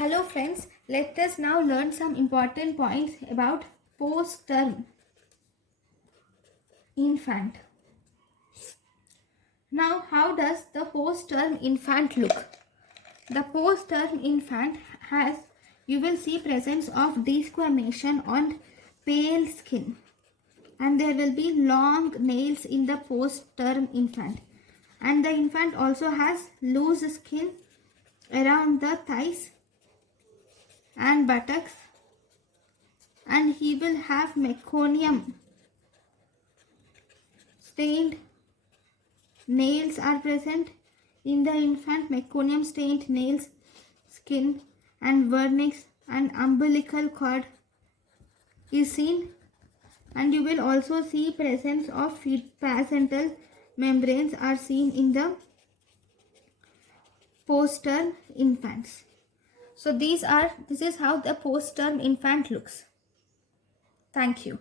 Hello friends, let us now learn some important points about post-term infant. Now, how does the post-term infant look? The post-term infant you will see presence of desquamation on pale skin, and there will be long nails in the post-term infant, and the infant also has loose skin around the thighs and buttocks, and he will have meconium stained nails are present in the infant. Meconium stained nails, skin and vernix and umbilical cord is seen, and you will also see presence of placental membranes are seen in the post-term infants. So this is how the post-term infant looks. Thank you.